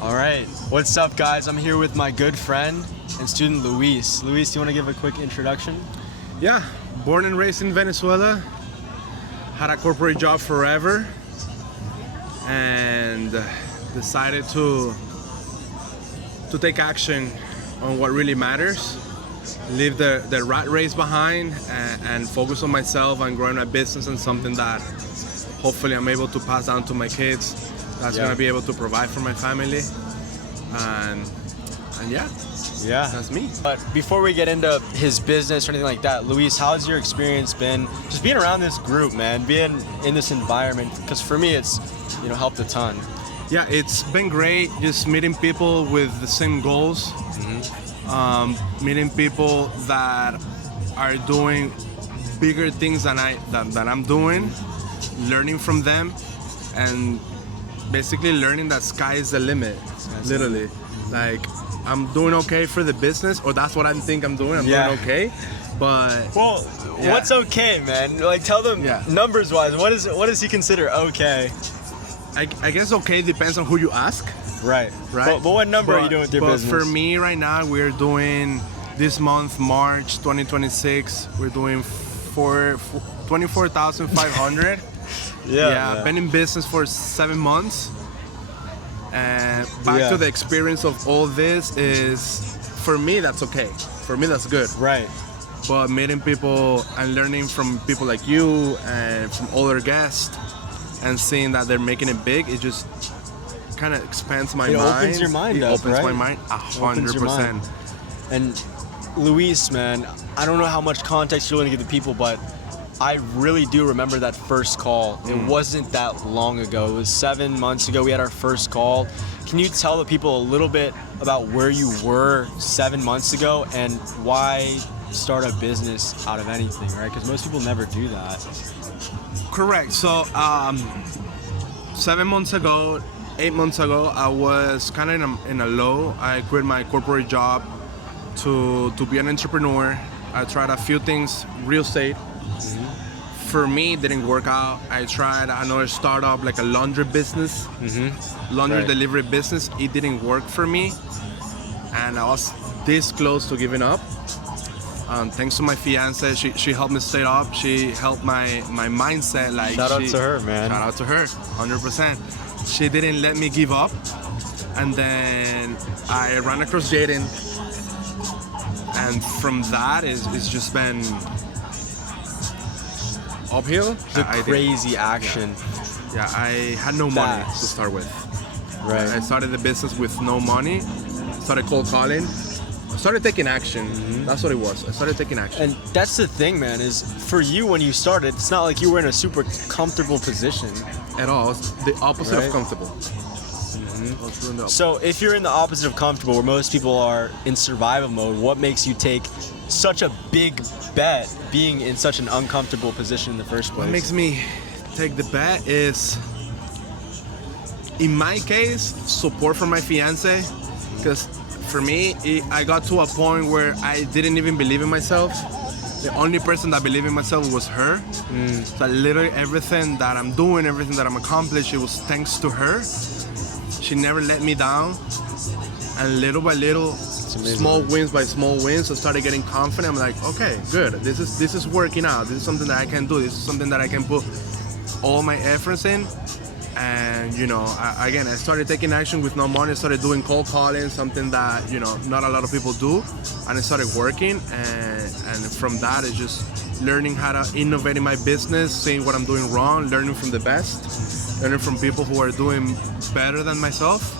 All right. What's up, guys? I'm here with my good friend and student, Luis. Luis, do you want to give a quick introduction? Yeah, born and raised in Venezuela, had a corporate job forever, and decided to take action on what really matters, leave the rat race behind, and focus on myself and growing my business and something that hopefully I'm able to pass down to my kids. That's gonna be able to provide for my family, and yeah, that's me. But before we get into his business or anything like that, Luis, how's your experience been just being around this group, man, being in this environment? Because for me, it's helped a ton. Yeah, it's been great just meeting people with the same goals, meeting people that are doing bigger things than I'm doing, learning from them, and basically learning that sky is the limit. Literally, like I'm doing okay for the business, or that's what I think I'm doing. I'm doing okay, but what's okay, man? Like, tell them numbers wise. What does he consider okay? I guess okay depends on who you ask. Right. But what number are you doing with your business? For me right now, we're doing this month, March 2026. We're doing 24,500. Yeah, been in business for 7 months. And back to the experience of all this is, for me, that's okay. For me, that's good. Right. But meeting people and learning from people like you and from other guests and seeing that they're making it big, it just kind of expands my mind. It opens your mind up, opens right? my mind 100%. And Luis, man, I don't know how much context you're going to give the people, but I really do remember that first call. It wasn't that long ago. It was 7 months ago we had our first call. Can you tell the people a little bit about where you were 7 months ago and why start a business out of anything, right? Because most people never do that. Correct. So 7 months ago, 8 months ago, I was kind of in a low. I quit my corporate job to be an entrepreneur. I tried a few things, real estate. For me, it didn't work out. I tried another startup, like a laundry business, laundry delivery business. It didn't work for me, and I was this close to giving up. Thanks to my fiance, she helped me stay up. She helped my mindset. Like, shout out to her, man. Shout out to her, 100%. She didn't let me give up, and then I ran across Jaden, and from that it's just been uphill. The crazy action. Yeah, I had no money to start with. Right. I started the business with no money. Started cold calling. Started taking action. That's what it was. I started taking action. And that's the thing, man, is for you when you started, it's not like you were in a super comfortable position. At all. It's the opposite of comfortable. So if you're in the opposite of comfortable, where most people are in survival mode, what makes you take such a big bet being in such an uncomfortable position in the first place? What makes me take the bet is, in my case, support from my fiance. Because for me, I got to a point where I didn't even believe in myself. The only person that believed in myself was her. So literally everything that I'm doing, everything that I'm accomplishing, it was thanks to her. She never let me down. And little by little, small wins by small wins, I started getting confident. I'm like, okay, good. This is working out. This is something that I can do. This is something that I can put all my efforts in. And I started taking action with no money. I started doing cold calling, something that not a lot of people do, and it started working. And from that, it's just learning how to innovate in my business, seeing what I'm doing wrong, learning from the best, learning from people who are doing better than myself,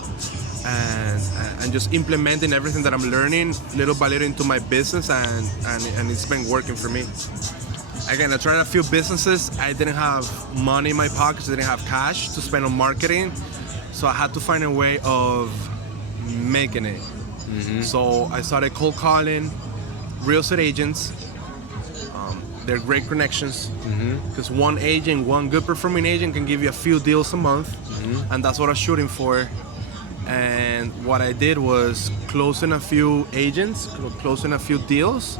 and just implementing everything that I'm learning little by little into my business, and it's been working for me. Again, I tried a few businesses. I didn't have money in my pockets. I didn't have cash to spend on marketing. So I had to find a way of making it. So I started cold calling real estate agents. They're great connections. Because one good performing agent can give you a few deals a month. And that's what I was shooting for. And what I did was closing a few agents, closing a few deals,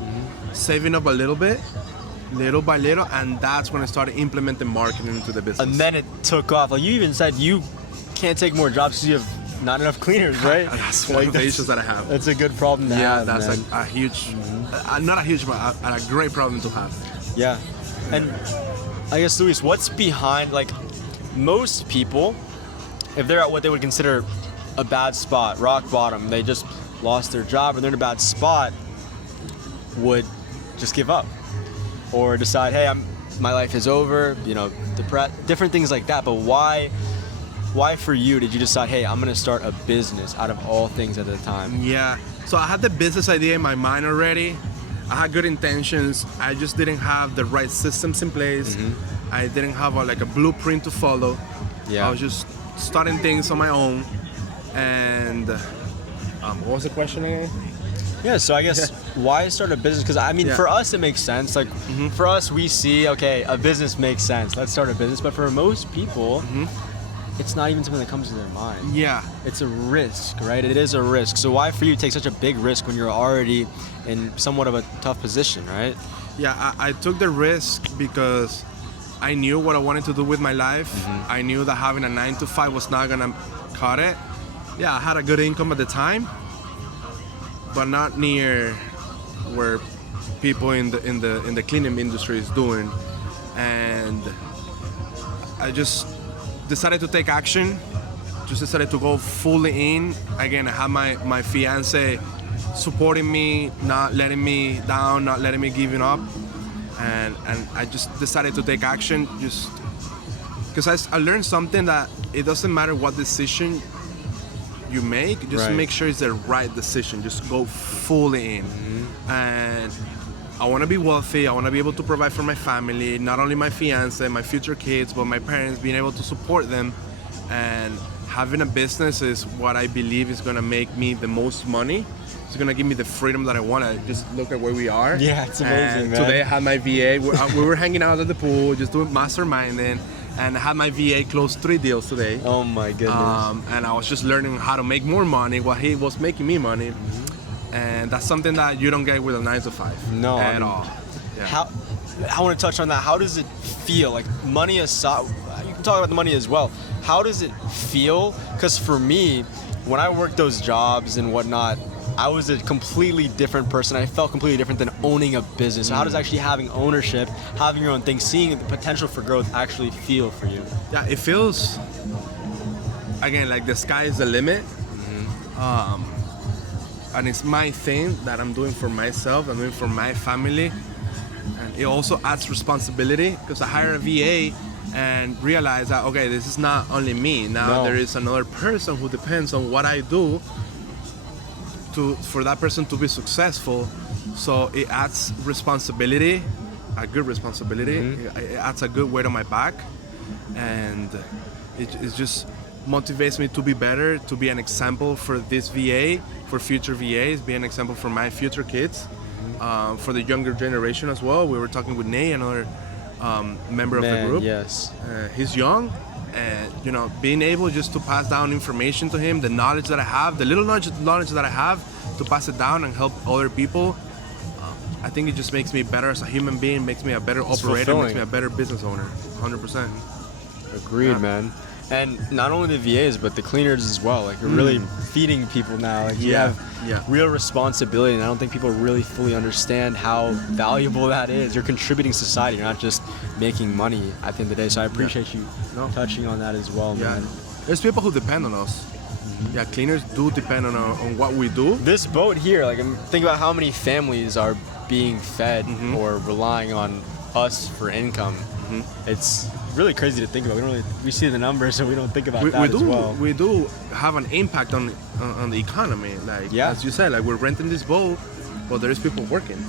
saving up a little bit, little by little, and that's when I started implementing marketing into the business. And then it took off. Like you even said, you can't take more jobs because you have not enough cleaners, right? That's one of the issues that I have. That's a good problem to Yeah, have. that's man. a huge, not a huge, but a great problem to have. Yeah. And I guess, Luis, what's behind, like, most people, if they're at what they would consider a bad spot, rock bottom, they just lost their job and they're in a bad spot, would just give up or decide, hey, my life is over, you know, depressed, different things like that. But why for you did you decide, hey, I'm gonna start a business out of all things at the time? Yeah. So I had the business idea in my mind already. I had good intentions. I just didn't have the right systems in place. I didn't have a blueprint to follow. Yeah. I was just starting things on my own. And what was the question again? Yeah, so I guess why start a business? Because I mean, Yeah. for us it makes sense. Like for us, we see, okay, a business makes sense. Let's start a business. But for most people, it's not even something that comes to their mind. Yeah. It's a risk, right? It is a risk. So why for you take such a big risk when you're already in somewhat of a tough position, right? Yeah, I took the risk because I knew what I wanted to do with my life. I knew that having a 9-to-5 was not gonna cut it. Yeah, I had a good income at the time, but not near where people in the cleaning industry is doing. And I just decided to take action. Just decided to go fully in. Again, I had my fiance supporting me, not letting me down, not letting me giving up. And I just decided to take action, just because I learned something that it doesn't matter what decision you make, just Right. make sure it's the right decision. Just go fully in. And I want to be wealthy. I want to be able to provide for my family, not only my fiance, my future kids, but my parents, being able to support them. And having a business is what I believe is going to make me the most money. It's going to give me the freedom that I want to just look at where we are. Yeah, it's amazing, And man. today I had my VA. We were hanging out at the pool, just doing masterminding. And I had my VA close 3 deals today. Oh my goodness. And I was just learning how to make more money while he was making me money. And that's something that you don't get with a 9-to-5. No, At all. Yeah. How I want to touch on that. How does it feel? Like, money aside, you can talk about the money as well. How does it feel? Because for me, when I worked those jobs and whatnot, I was a completely different person. I felt completely different than owning a business. So how does actually having ownership, having your own thing, seeing the potential for growth actually feel for you? Yeah, it feels, again, like the sky is the limit. And it's my thing that I'm doing for myself, I'm doing for my family. And it also adds responsibility because I hire a VA and realize that, okay, this is not only me. Now No. there is another person who depends on what I do for that person to be successful. So it adds responsibility, a good responsibility. It adds a good weight on my back. And it just motivates me to be better, to be an example for this VA, for future VAs, be an example for my future kids, for the younger generation as well. We were talking with Nate, another member of the group. Yes. He's young, and being able just to pass down information to him, the knowledge that I have, the little knowledge that I have, to pass it down and help other people. I think it just makes me better as a human being, makes me a better operator, fulfilling. makes me a better business owner, 100%. Agreed, Yeah. man. And not only the VAs, but the cleaners as well. Like, you're really feeding people now. Like, you Yeah, have yeah. real responsibility, and I don't think people really fully understand how valuable that is. You're contributing to society. You're not just making money at the end of the day. So I appreciate you No. touching on that as well, Yeah, man. there's people who depend on us. Yeah, cleaners do depend on what we do. This boat here, like, think about how many families are being fed or relying on us for income. It's really crazy to think about. We see the numbers, so we don't think about that as well. We do have an impact on the economy. Like, Yeah. as you said, like, we're renting this boat, but there's people working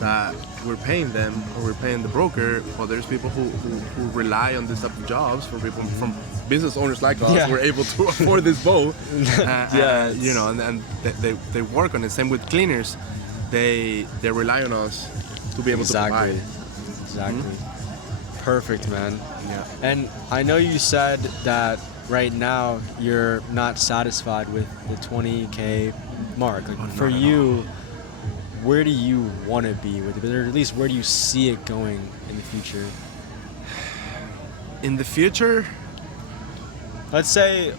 that we're paying them, or we're paying the broker, but there's people who rely on this type of jobs, for people from business owners like us. Yeah. We're able to afford this boat. Yeah, And they work on it. Same with cleaners. They rely on us to be able to provide. Exactly. Perfect, man. Yeah. And I know you said that right now you're not satisfied with the 20K mark. Like, for not at you, where do you want to be with it? Or at least where do you see it going in the future? In the future, Let's say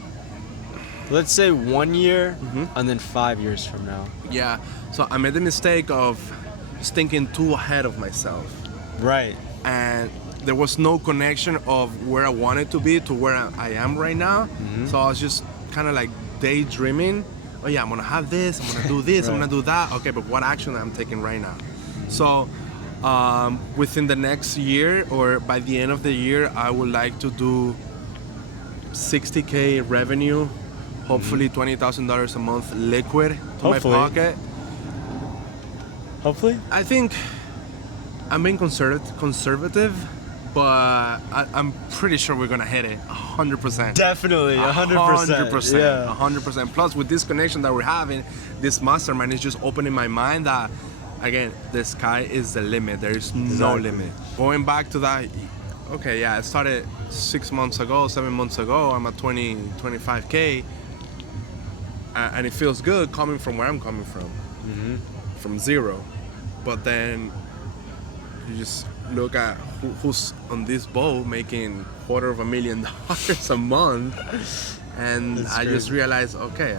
Let's say 1 year and then 5 years from now. Yeah. So I made the mistake of just thinking too ahead of myself. Right. And there was no connection of where I wanted to be to where I am right now. So I was just kind of like daydreaming. Oh yeah, I'm gonna have this, I'm gonna do this, I'm gonna do that. Okay, but what action I'm taking right now? So within the next year or by the end of the year, I would like to do 60K revenue, hopefully $20,000 a month liquid to Hopefully. my pocket. Hopefully. I think I'm being conservative, but I'm pretty sure we're gonna hit it 100%. Definitely, 100%. 100%. Yeah. 100%. Plus, with this connection that we're having, this mastermind is just opening my mind that, again, the sky is the limit. There is no Exactly. limit. Going back to that, okay, yeah, I started 6 months ago, 7 months ago. I'm at 25K, and it feels good coming from where I'm coming from zero. But then you just look at who's on this boat making $250,000 a month, and That's I just crazy. realized, okay,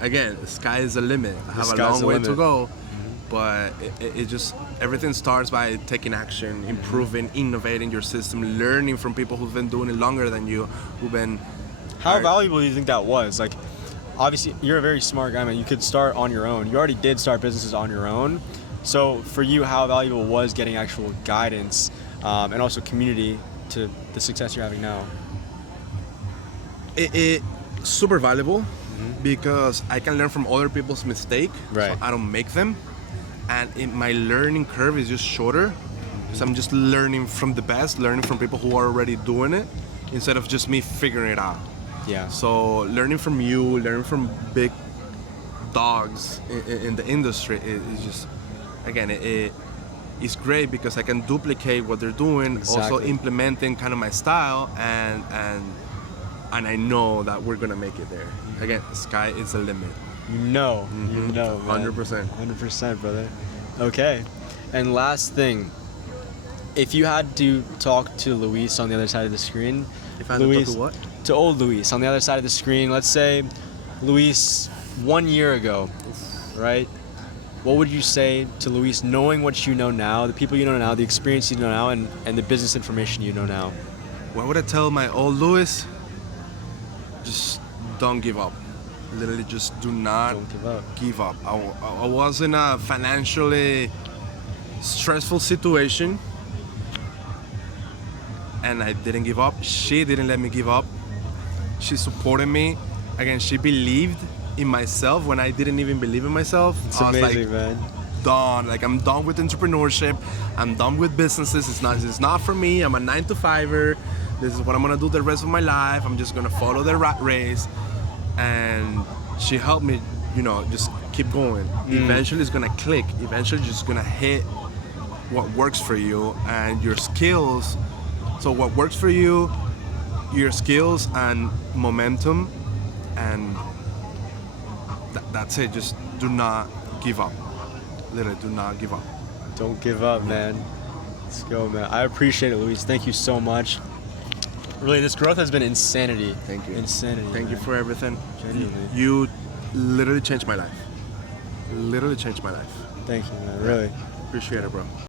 again, the sky is the limit. I have a sky's long the way limit. to go, but it just, everything starts by taking action, improving, innovating your system, learning from people who've been doing it longer than you, who've been. How valuable do you think that was? Like, obviously, you're a very smart guy, man. You could start on your own. You already did start businesses on your own. So for you, how valuable was getting actual guidance and also community to the success you're having now? It super valuable because I can learn from other people's mistake, Right. so I don't make them, and my learning curve is just shorter. So I'm just learning from the best, learning from people who are already doing it, instead of just me figuring it out. Yeah. So learning from you, learning from big dogs in the industry is just, again, it's great because I can duplicate what they're doing, also Exactly. implementing kind of my style, and I know that we're gonna make it there. Again, the sky is the limit. You know, man. 100%. 100%, brother. Okay. And last thing, if you had to talk to Luis on the other side of the screen, If I had to talk to what? To old Luis on the other side of the screen, let's say Luis 1 year ago, right? What would you say to Luis, knowing what you know now, the people you know now, the experience you know now, and the business information you know now? What would I tell my old Lewis? Just don't give up. Literally, just do not Don't give up. give up. I was in a financially stressful situation, and I didn't give up. She didn't let me give up. She supported me. Again, she believed in myself when I didn't even believe in myself. It's I was amazing, like, man. done. Like, I'm done with entrepreneurship. I'm done with businesses. It's not for me. I'm a 9-to-5er. This is what I'm gonna do the rest of my life. I'm just gonna follow the rat race. And she helped me, just keep going. Eventually it's gonna click. Eventually you're just gonna hit what works for you and your skills. So what works for you, your skills and momentum, and that's it. Just do not give up. Literally, do not give up. Don't give up, man. Let's go, man. I appreciate it, Luis. Thank you so much. Really, this growth has been insanity. Thank you. Insanity. Thank you man. for everything. Genuinely. You literally changed my life. Literally changed my life. Thank you, man. Really. Appreciate it, bro.